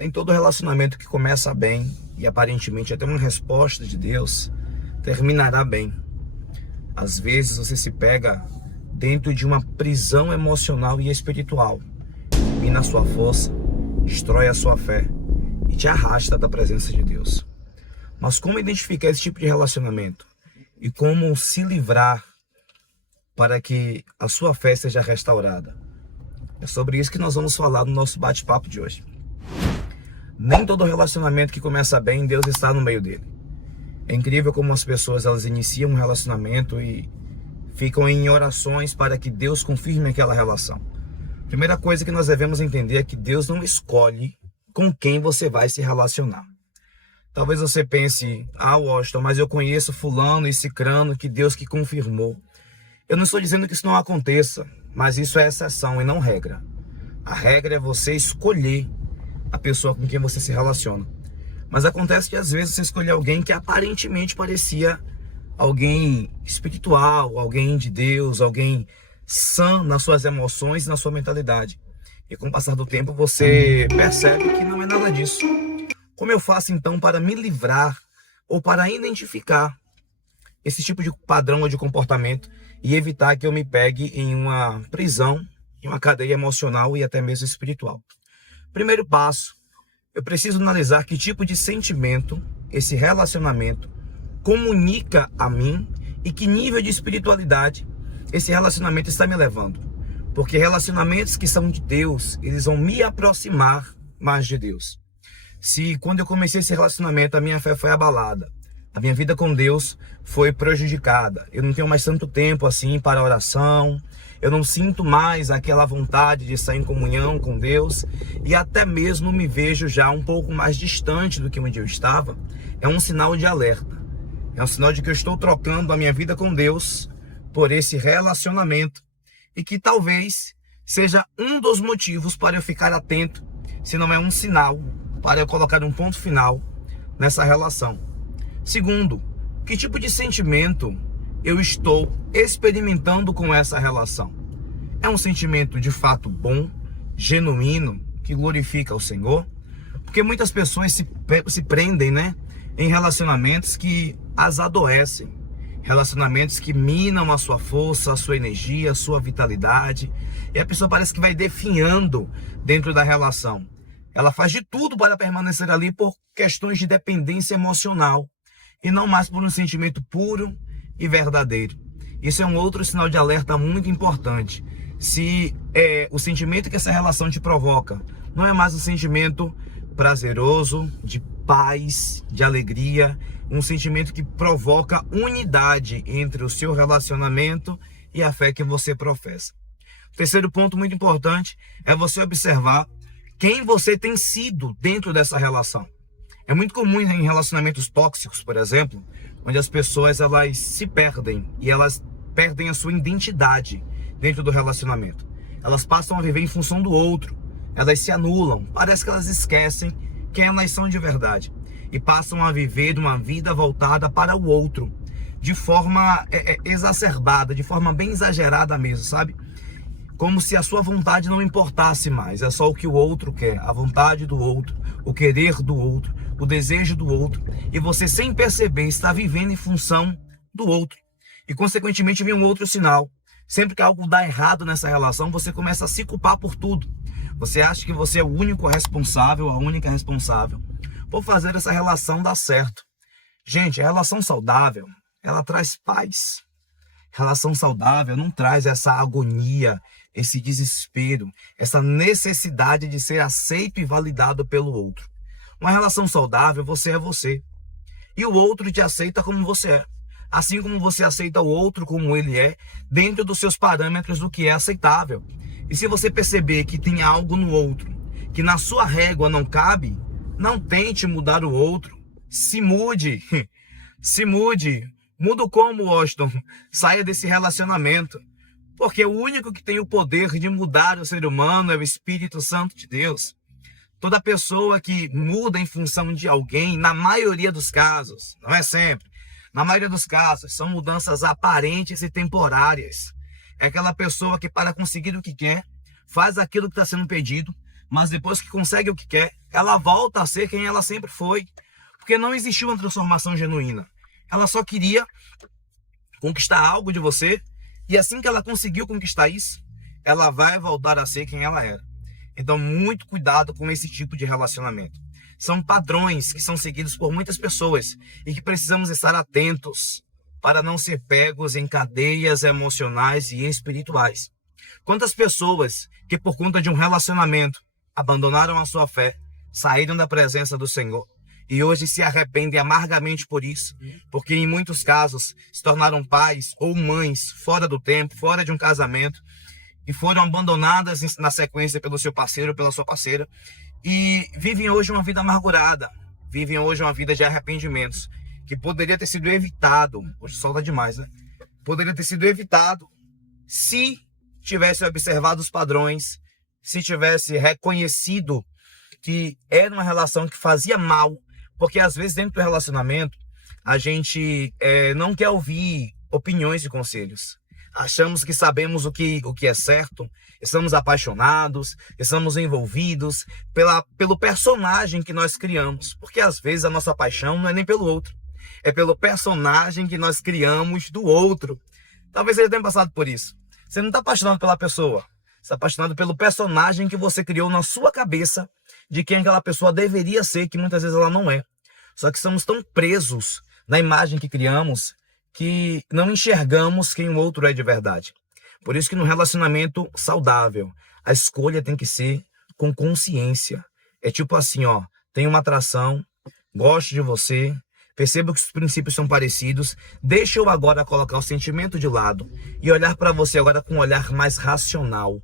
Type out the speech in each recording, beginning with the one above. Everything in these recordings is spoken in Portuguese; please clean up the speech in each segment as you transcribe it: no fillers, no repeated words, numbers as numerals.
Nem todo relacionamento que começa bem e aparentemente até uma resposta de Deus terminará bem. Às vezes você se pega dentro de uma prisão emocional e espiritual, mina a sua força, destrói a sua fé e te arrasta da presença de Deus. Mas como identificar esse tipo de relacionamento e como se livrar para que a sua fé seja restaurada? É sobre isso que nós vamos falar no nosso bate-papo de hoje. Nem todo relacionamento que começa bem, Deus está no meio dele. É incrível como as pessoas elas iniciam um relacionamento e ficam em orações para que Deus confirme aquela relação. Primeira coisa que nós devemos entender é que Deus não escolhe com quem você vai se relacionar. Talvez você pense, Washington, mas eu conheço fulano e cicrano que Deus que confirmou. Eu não estou dizendo que isso não aconteça, mas isso é exceção e não regra. A regra é você escolher a pessoa com quem você se relaciona. Mas acontece que às vezes você escolhe alguém que aparentemente parecia alguém espiritual, alguém de Deus, alguém sã nas suas emoções e na sua mentalidade. E com o passar do tempo você percebe que não é nada disso. Como eu faço então para me livrar ou para identificar esse tipo de padrão ou de comportamento e evitar que eu me pegue em uma prisão, em uma cadeia emocional e até mesmo espiritual? Primeiro passo, eu preciso analisar que tipo de sentimento esse relacionamento comunica a mim e que nível de espiritualidade esse relacionamento está me levando. Porque relacionamentos que são de Deus, eles vão me aproximar mais de Deus. Se quando eu comecei esse relacionamento a minha fé foi abalada, a minha vida com Deus foi prejudicada, eu não tenho mais tanto tempo assim para a oração, eu não sinto mais aquela vontade de estar em comunhão com Deus e até mesmo me vejo já um pouco mais distante do que onde eu estava, é um sinal de alerta. É um sinal de que eu estou trocando a minha vida com Deus por esse relacionamento e que talvez seja um dos motivos para eu ficar atento, se não é um sinal para eu colocar um ponto final nessa relação. Segundo, que tipo de sentimento eu estou experimentando com essa relação? É um sentimento de fato bom, genuíno, que glorifica o Senhor? Porque muitas pessoas se prendem, em relacionamentos que as adoecem, relacionamentos que minam a sua força, a sua energia, a sua vitalidade, e a pessoa parece que vai definhando dentro da relação. Ela faz de tudo para permanecer ali por questões de dependência emocional, e não mais por um sentimento puro e verdadeiro. Isso é um outro sinal de alerta muito importante. Se o sentimento que essa relação te provoca não é mais um sentimento prazeroso, de paz, de alegria, um sentimento que provoca unidade entre o seu relacionamento e a fé que você professa. O terceiro ponto muito importante é você observar quem você tem sido dentro dessa relação. É muito comum em relacionamentos tóxicos, por exemplo, onde as pessoas elas se perdem e elas perdem a sua identidade dentro do relacionamento. Elas passam a viver em função do outro, elas se anulam, parece que elas esquecem quem elas são de verdade e passam a viver uma vida voltada para o outro, de forma exacerbada, de forma bem exagerada mesmo, sabe? Como se a sua vontade não importasse mais, é só o que o outro quer, a vontade do outro, o querer do outro, o desejo do outro, e você sem perceber está vivendo em função do outro. E consequentemente vem um outro sinal. Sempre que algo dá errado nessa relação, você começa a se culpar por tudo. Você acha que você é o único responsável, a única responsável por fazer essa relação dar certo. Gente, a relação saudável, ela traz paz. Relação saudável não traz essa agonia, esse desespero, essa necessidade de ser aceito e validado pelo outro. Uma relação saudável, você é você. E o outro te aceita como você é. Assim como você aceita o outro como ele é, dentro dos seus parâmetros do que é aceitável. E se você perceber que tem algo no outro, que na sua régua não cabe, não tente mudar o outro. Se mude. Se mude. Muda como, Washington? Saia desse relacionamento. Porque o único que tem o poder de mudar o ser humano é o Espírito Santo de Deus. Toda pessoa que muda em função de alguém, na maioria dos casos, não é sempre, na maioria dos casos, são mudanças aparentes e temporárias. É aquela pessoa que para conseguir o que quer, faz aquilo que está sendo pedido, mas depois que consegue o que quer, ela volta a ser quem ela sempre foi, porque não existiu uma transformação genuína. Ela só queria conquistar algo de você, e assim que ela conseguiu conquistar isso, ela vai voltar a ser quem ela era. Então, muito cuidado com esse tipo de relacionamento. São padrões que são seguidos por muitas pessoas e que precisamos estar atentos para não ser pegos em cadeias emocionais e espirituais. Quantas pessoas que por conta de um relacionamento abandonaram a sua fé, saíram da presença do Senhor e hoje se arrependem amargamente por isso, porque em muitos casos se tornaram pais ou mães fora do tempo, fora de um casamento, e foram abandonadas na sequência pelo seu parceiro ou pela sua parceira, e vivem hoje uma vida amargurada, vivem hoje uma vida de arrependimentos, que poderia ter sido evitado, hoje solta demais, né? Poderia ter sido evitado se tivesse observado os padrões, se tivesse reconhecido que era uma relação que fazia mal, porque às vezes dentro do relacionamento a gente não quer ouvir opiniões e conselhos. Achamos que sabemos o que é certo, estamos apaixonados, estamos envolvidos pelo personagem que nós criamos. Porque às vezes a nossa paixão não é nem pelo outro, é pelo personagem que nós criamos do outro. Talvez você tenha passado por isso. Você não está apaixonado pela pessoa, você está apaixonado pelo personagem que você criou na sua cabeça de quem aquela pessoa deveria ser, que muitas vezes ela não é. Só que estamos tão presos na imagem que criamos que não enxergamos quem o outro é de verdade. Por isso que no relacionamento saudável, a escolha tem que ser com consciência. É tipo assim, ó, tem uma atração, gosto de você, percebo que os princípios são parecidos, deixa eu agora colocar o sentimento de lado e olhar para você agora com um olhar mais racional.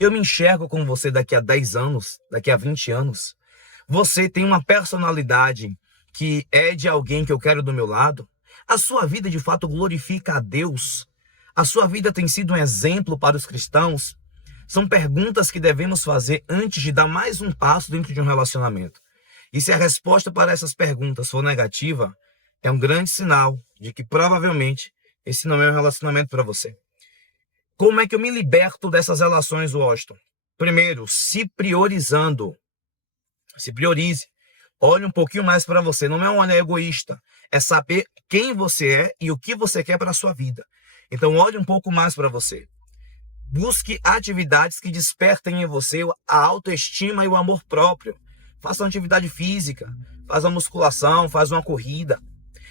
Eu me enxergo com você daqui a 10 anos, daqui a 20 anos. Você tem uma personalidade que é de alguém que eu quero do meu lado. A sua vida de fato glorifica a Deus? A sua vida tem sido um exemplo para os cristãos? São perguntas que devemos fazer antes de dar mais um passo dentro de um relacionamento. E se a resposta para essas perguntas for negativa, é um grande sinal de que provavelmente esse não é um relacionamento para você. Como é que eu me liberto dessas relações, Washington? Primeiro, se priorizando. Se priorize. Olhe um pouquinho mais para você. Não é um olhar egoísta. É saber quem você é e o que você quer para a sua vida. Então, olhe um pouco mais para você. Busque atividades que despertem em você a autoestima e o amor próprio. Faça uma atividade física. Faça uma musculação, faça uma corrida.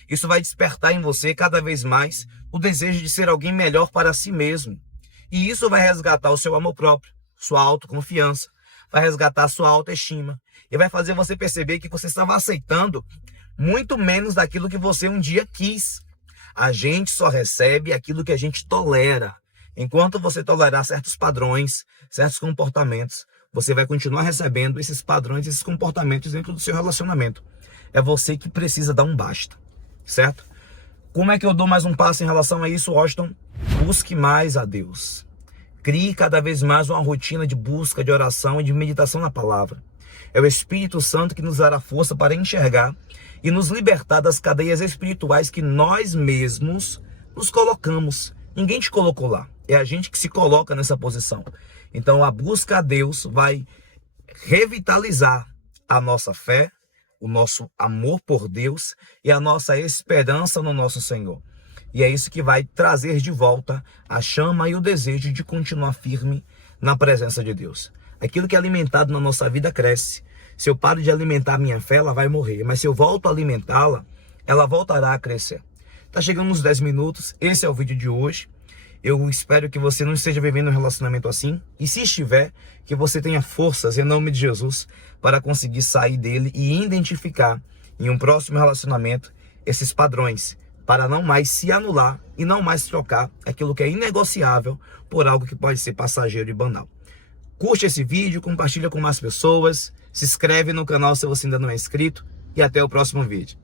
Isso vai despertar em você cada vez mais o desejo de ser alguém melhor para si mesmo. E isso vai resgatar o seu amor próprio, sua autoconfiança, vai resgatar a sua autoestima e vai fazer você perceber que você estava aceitando muito menos daquilo que você um dia quis. A gente só recebe aquilo que a gente tolera. Enquanto você tolerar certos padrões, certos comportamentos, você vai continuar recebendo esses padrões, esses comportamentos dentro do seu relacionamento. É você que precisa dar um basta, certo? Como é que eu dou mais um passo em relação a isso, Washington? Busque mais a Deus. Crie cada vez mais uma rotina de busca, de oração e de meditação na palavra. É o Espírito Santo que nos dará força para enxergar e nos libertar das cadeias espirituais que nós mesmos nos colocamos. Ninguém te colocou lá. É a gente que se coloca nessa posição. Então a busca a Deus vai revitalizar a nossa fé, o nosso amor por Deus e a nossa esperança no nosso Senhor. E é isso que vai trazer de volta a chama e o desejo de continuar firme na presença de Deus. Aquilo que é alimentado na nossa vida cresce. Se eu paro de alimentar a minha fé, ela vai morrer. Mas se eu volto a alimentá-la, ela voltará a crescer. Tá chegando nos 10 minutos. Esse é o vídeo de hoje. Eu espero que você não esteja vivendo um relacionamento assim. E se estiver, que você tenha forças, em nome de Jesus, para conseguir sair dele e identificar em um próximo relacionamento esses padrões, para não mais se anular e não mais trocar aquilo que é inegociável por algo que pode ser passageiro e banal. Curte esse vídeo, compartilha com mais pessoas, se inscreve no canal se você ainda não é inscrito e até o próximo vídeo.